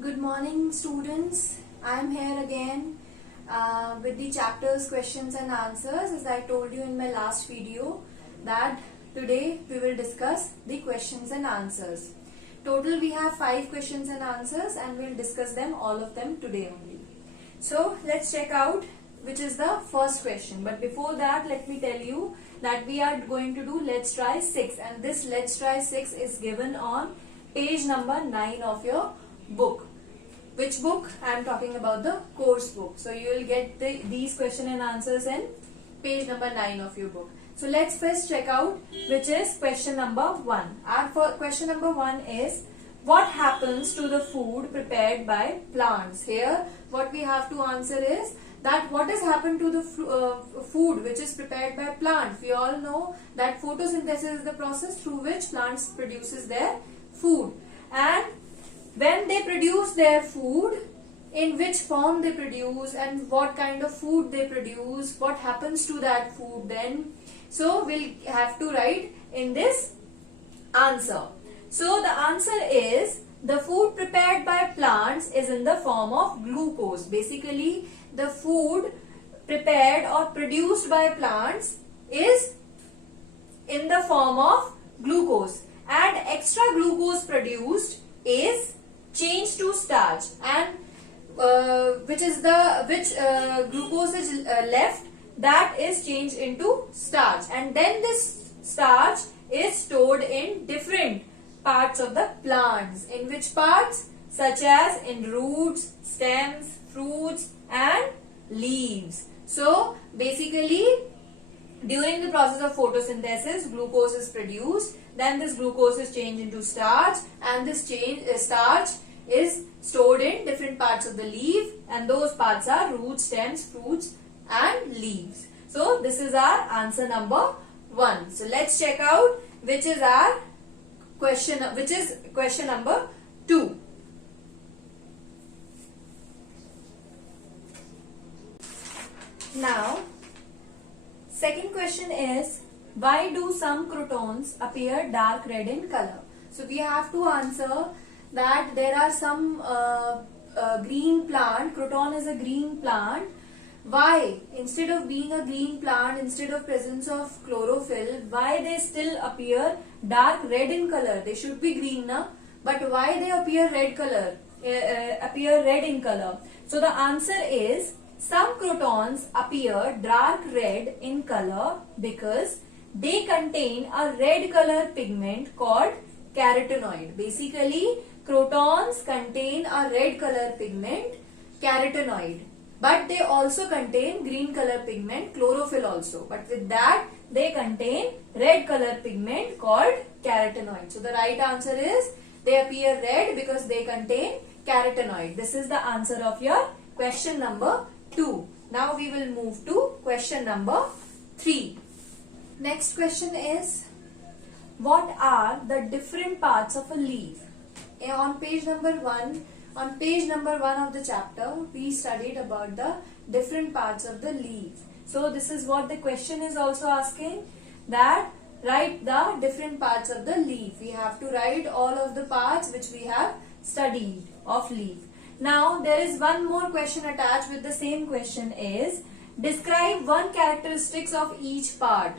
Good morning, students. I am here again with the chapters questions and answers. As I told you in my last video that today we will discuss the questions and answers. Total we have 5 questions and answers and we will discuss them, all of them today only. So let's check out which is the first question. But before that, let me tell you that we are going to do Let's Try 6, and this Let's Try 6 is given on page number 9 of your book. Which book? I am talking about the course book. So you will get these question and answers in page number 9 of your book. So let's first check out which is question number 1. Our question number 1 is, what happens to the food prepared by plants? Here what we have to answer is that what has happened to the food which is prepared by plants. We all know that photosynthesis is the process through which plants produces their food, and when they produce their food, in which form they produce and what kind of food they produce, what happens to that food then. So we'll have to write in this answer. So the answer is, the food prepared by plants is in the form of glucose. Basically, the food prepared or produced by plants is in the form of glucose, and extra glucose produced is changed to starch, and glucose is left, that is changed into starch, and then this starch is stored in different parts of the plants. In which parts? Such as in roots, stems, fruits and leaves. So basically, during the process of photosynthesis, glucose is produced, then this glucose is changed into starch, and this starch is stored in different parts of the leaf, and those parts are roots, stems, fruits and leaves. So this is our answer number 1. So let's check out which is our question, which is question number 2. Now, second question is, why do some crotons appear dark red in color? So we have to answer that there are some green plant, croton is a green plant. Why, instead of being a green plant, instead of presence of chlorophyll, why they still appear dark red in color? They should be green now, but why they appear red color? Appear red in color. So the answer is, some crotons appear dark red in color because they contain a red color pigment called carotenoid. Basically, crotons contain a red color pigment, carotenoid, but they also contain green color pigment, chlorophyll also, but with that they contain red color pigment called carotenoid. So the right answer is, they appear red because they contain carotenoid. This is the answer of your question number 2. Now we will move to question number 3. Next question is, what are the different parts of a leaf? On page number 1 of the chapter, we studied about the different parts of the leaf. So this is what the question is also asking, that write the different parts of the leaf. We have to write all of the parts which we have studied of leaf. Now there is one more question attached with the same question, is describe one characteristics of each part.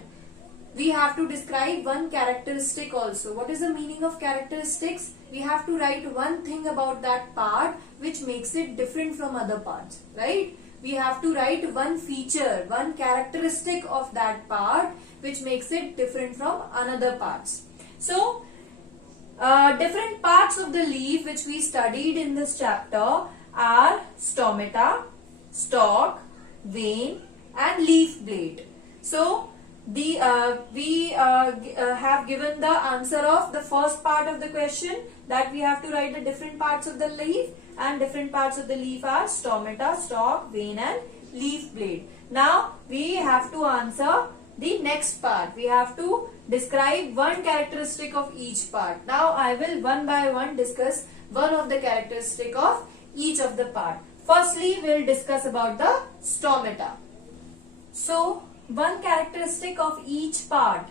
We have to describe one characteristic also. What is the meaning of characteristics? We have to write one thing about that part which makes it different from other parts, right? We have to write one feature, one characteristic of that part which makes it different from another parts. So different parts of the leaf which we studied in this chapter are stomata, stalk, vein and leaf blade. So we have given the answer of the first part of the question, that we have to write the different parts of the leaf, and different parts of the leaf are stomata, stalk, vein and leaf blade. Now we have to answer the next part. We have to describe one characteristic of each part. Now I will one by one discuss one of the characteristic of each of the part. Firstly, we will discuss about the stomata. So one characteristic of each part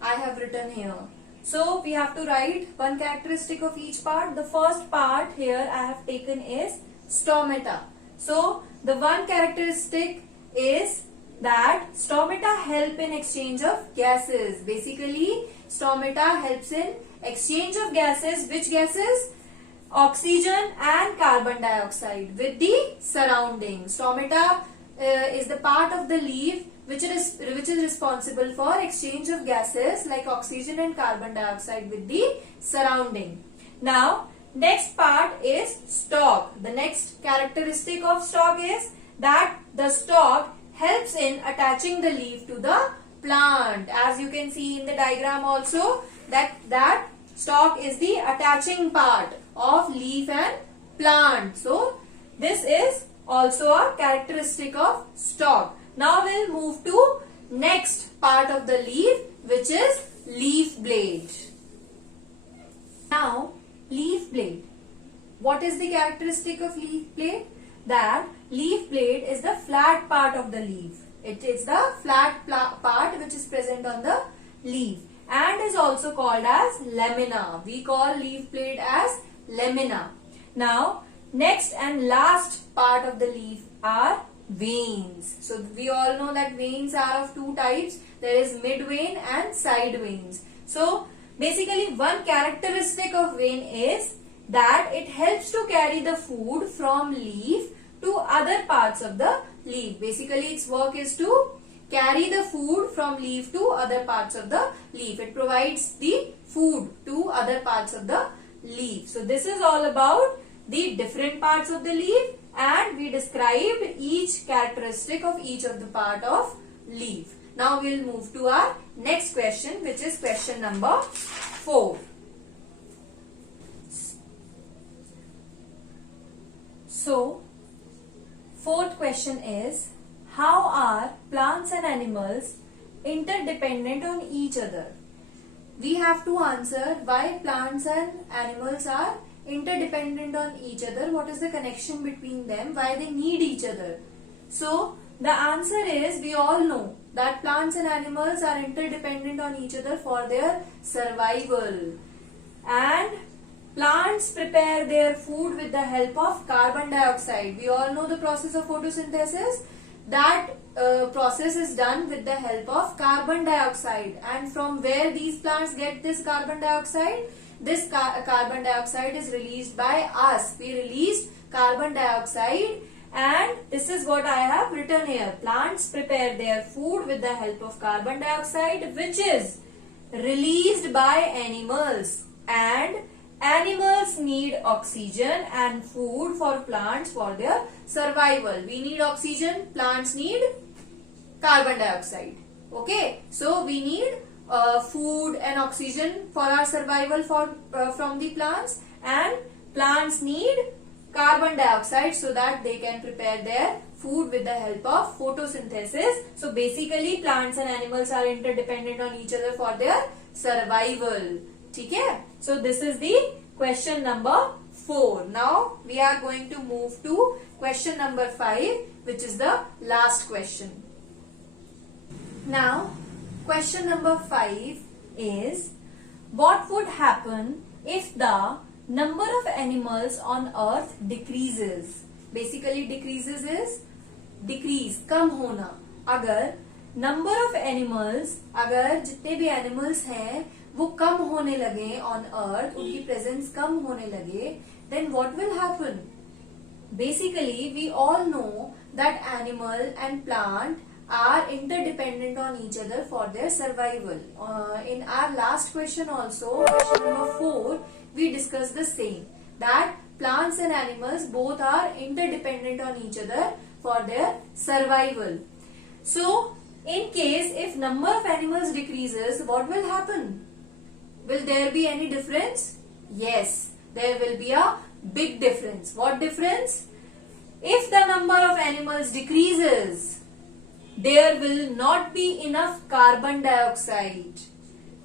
I have written here. So we have to write one characteristic of each part. The first part here I have taken is stomata. So the one characteristic is that stomata help in exchange of gases. Basically, stomata helps in exchange of gases. Which gases? Oxygen and carbon dioxide with the surrounding. Stomata is the part of the leaf which is responsible for exchange of gases like oxygen and carbon dioxide with the surrounding. Now, next part is stalk. The next characteristic of stalk is that the stalk helps in attaching the leaf to the plant. As you can see in the diagram also, that stalk is the attaching part of leaf and plant. So this is also a characteristic of stalk. Now we'll move to next part of the leaf, which is leaf blade. Now, leaf blade. What is the characteristic of leaf blade? That leaf blade is the flat part of the leaf. It is the flat part which is present on the leaf and is also called as lamina. We call leaf blade as lamina. Now, next and last part of the leaf are veins. So we all know that veins are of two types. There is mid vein and side veins. So basically one characteristic of vein is that it helps to carry the food from leaf to other parts of the leaf. Basically its work is to carry the food from leaf to other parts of the leaf. It provides the food to other parts of the leaf. So this is all about the different parts of the leaf, and we described each characteristic of each of the part of leaf. Now we will move to our next question, which is question number 4. So, fourth question is, how are plants and animals interdependent on each other? We have to answer why plants and animals are interdependent on each other. What is the connection between them? Why they need each other? So the answer is, we all know that plants and animals are interdependent on each other for their survival. And plants prepare their food with the help of carbon dioxide. We all know the process of photosynthesis. That process is done with the help of carbon dioxide. And from where these plants get this carbon dioxide? This carbon dioxide is released by us. We release carbon dioxide, and this is what I have written here. Plants prepare their food with the help of carbon dioxide, which is released by animals, and animals need oxygen and food for plants for their survival. We need oxygen, plants need carbon dioxide. Okay, so we need food and oxygen for our survival from the plants, and plants need carbon dioxide so that they can prepare their food with the help of photosynthesis. So basically plants and animals are interdependent on each other for their survival. Okay? So this is the question number 4. Now we are going to move to question number 5, which is the last question. Now question number 5 is, what would happen if the number of animals on earth decreases? Basically decreases is decrease, कम होना. अगर number of animals, अगर जितने भी animals हैं वो कम होने लगे on earth, उनकी presence कम होने लगे, then what will happen? Basically we all know that animal and plant are interdependent on each other for their survival. In our last question also, question number 4, we discussed the same, that plants and animals both are interdependent on each other for their survival. So in case if number of animals decreases, what will happen? Will there be any difference? Yes, there will be a big difference. What difference? If the number of animals decreases, there will not be enough carbon dioxide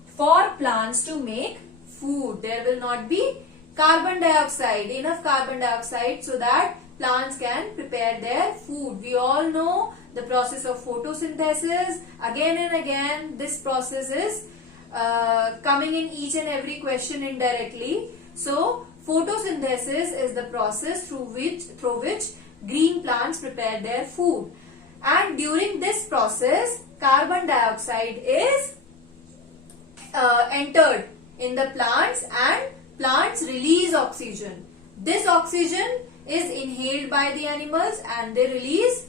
for plants to make food. There will not be carbon dioxide, enough carbon dioxide so that plants can prepare their food. We all know the process of photosynthesis. Again and again, this process is coming in each and every question indirectly. So photosynthesis is the process through which green plants prepare their food, and during this process carbon dioxide is entered in the plants and plants release oxygen. This oxygen is inhaled by the animals and they release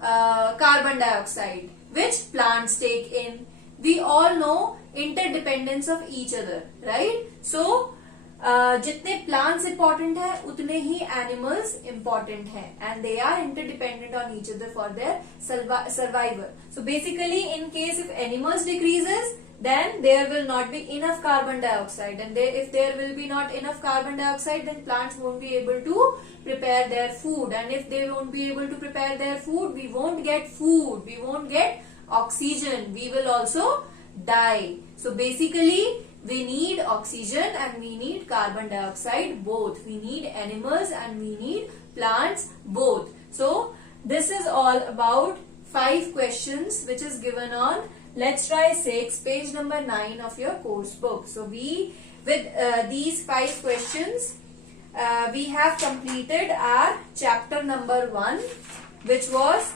carbon dioxide which plants take in. We all know interdependence of each other, right? So जितने plants important है उतने ही animals important है, and they are interdependent on each other for their survival. So basically, in case if animals decreases, then there will not be enough carbon dioxide, and if there will be not enough carbon dioxide, then plants won't be able to prepare their food, and if they won't be able to prepare their food, we won't get food, we won't get oxygen, we will also die. So basically, we need oxygen and we need carbon dioxide both. We need animals and we need plants both. So this is all about 5 questions which is given on Let's Try 6, page number 9 of your course book. So with these 5 questions, we have completed our chapter number 1, which was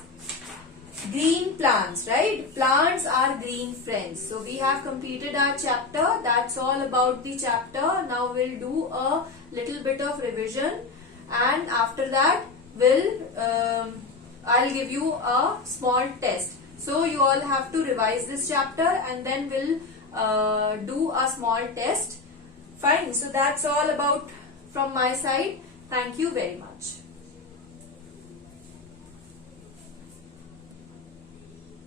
green plants, right? Plants are green friends. So we have completed our chapter. That's all about the chapter. Now we'll do a little bit of revision, and after that I'll give you a small test. So you all have to revise this chapter and then we'll do a small test. Fine. So that's all about from my side. Thank you very much.